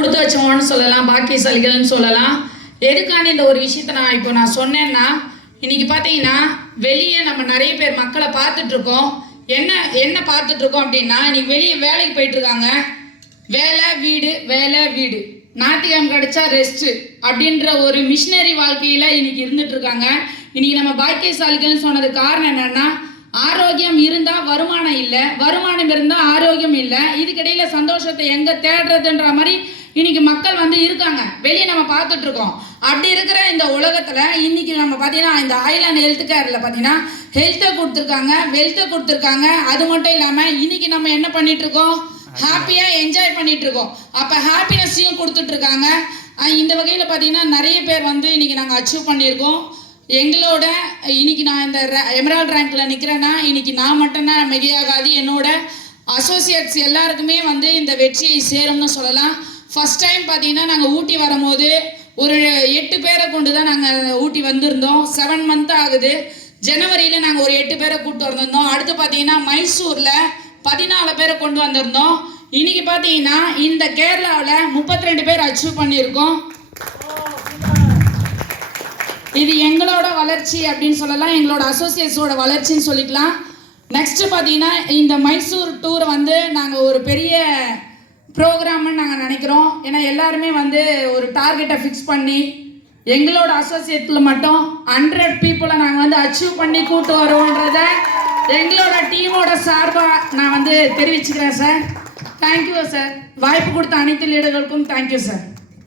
கொடுத்து வச்சோன்னு சொல்லலாம், பாக்கியசாலிகள்னு சொல்லலாம். எதுக்கான இந்த ஒரு விஷயத்த நான் இப்போ நான் சொன்னேன்னா, இன்னைக்கு பார்த்தீங்கன்னா வெளியே நம்ம நிறைய பேர் மக்களை பார்த்துட்ருக்கோம். என்ன பார்த்துட்ருக்கோம் அப்படின்னா, இன்னைக்கு வெளியே வேலைக்கு போயிட்டுருக்காங்க. வேலை வீடு வேலை வீடு, ஞாயிற்றுக்கிழமை கிடைச்சா ரெஸ்ட்டு அப்படின்ற ஒரு மிஷினரி வாழ்க்கையில் இன்னைக்கு இருந்துகிட்ருக்காங்க. இன்னைக்கு நம்ம பாக்கியசாலிகள்னு சொன்னது காரணம் என்னென்னா, ஆரோக்கியம் இருந்தால் வருமானம் இல்லை, வருமானம் இருந்தால் ஆரோக்கியம் இல்லை, இதுக்கிடையில் சந்தோஷத்தை எங்கே தேடுறதுன்ற மாதிரி இன்னைக்கு மக்கள் வந்து இருக்காங்க. வெளியே நம்ம பார்த்துட்ருக்கோம். அப்படி இருக்கிற இந்த உலகத்தில் இன்னைக்கு நம்ம பார்த்தீங்கன்னா இந்த ஐலாண்ட் ஹெல்த் கேரில் பார்த்தீங்கன்னா ஹெல்த்தை கொடுத்துருக்காங்க, வெல்த்தை கொடுத்துருக்காங்க. அது மட்டும் இல்லாமல் இன்னைக்கு நம்ம என்ன பண்ணிகிட்ருக்கோம், ஹாப்பியாக என்ஜாய் பண்ணிகிட்ருக்கோம். அப்போ ஹாப்பினஸ்ஸையும் கொடுத்துட்ருக்காங்க. இந்த வகையில் பார்த்தீங்கன்னா நிறைய பேர் வந்து இன்றைக்கி நாங்கள் அச்சீவ் பண்ணியிருக்கோம். எங்களோட இன்னைக்கு நான் இந்த எமரால்ட் ரேங்க்ல நிற்கிறேன்னா இன்னைக்கு நான் மட்டும்தான் மிகையாகாது, என்னோட அசோசியேட்ஸ் எல்லாருக்குமே வந்து இந்த வெற்றியை சேரும்னு சொல்லலாம். ஃபர்ஸ்ட் டைம் பார்த்தீங்கன்னா நாங்கள் ஊட்டி வரும்போது ஒரு 8 பேரை கொண்டு தான் நாங்கள் ஊட்டி வந்திருந்தோம். 7 மந்த் ஆகுது. ஜனவரியில் நாங்கள் ஒரு 8 பேரை கூப்பிட்டு வந்திருந்தோம். அடுத்து பார்த்தீங்கன்னா மைசூரில் 14 பேரை கொண்டு வந்திருந்தோம். இன்னைக்கு பார்த்தீங்கன்னா இந்த கேரளாவில் 32 பேர் அச்சீவ் பண்ணியிருக்கோம். இது எங்களோட வளர்ச்சி அப்படின்னு சொல்லலாம், எங்களோட அசோசியேட்ஸோட வளர்ச்சின்னு சொல்லிக்கலாம். நெக்ஸ்ட்டு பார்த்தீங்கன்னா இந்த மைசூர் டூரை வந்து நாங்கள் ஒரு பெரிய ப்ரோக்ராம்னு நாங்கள் நினைக்கிறோம். ஏன்னா எல்லாருமே வந்து ஒரு டார்கெட்டை ஃபிக்ஸ் பண்ணி எங்களோட அசோசியேட்டில் மட்டும் 100 பீப்புளை நாங்கள் வந்து அச்சீவ் பண்ணி கூட்டு வருவோன்றத எங்களோட டீமோட சார்பாக நான் வந்து தெரிவிச்சுக்கிறேன் சார். Thank you sir. வாய்ப்பு கொடுத்த அனைத்து லீடர்களுக்கும் தேங்க்யூ சார்.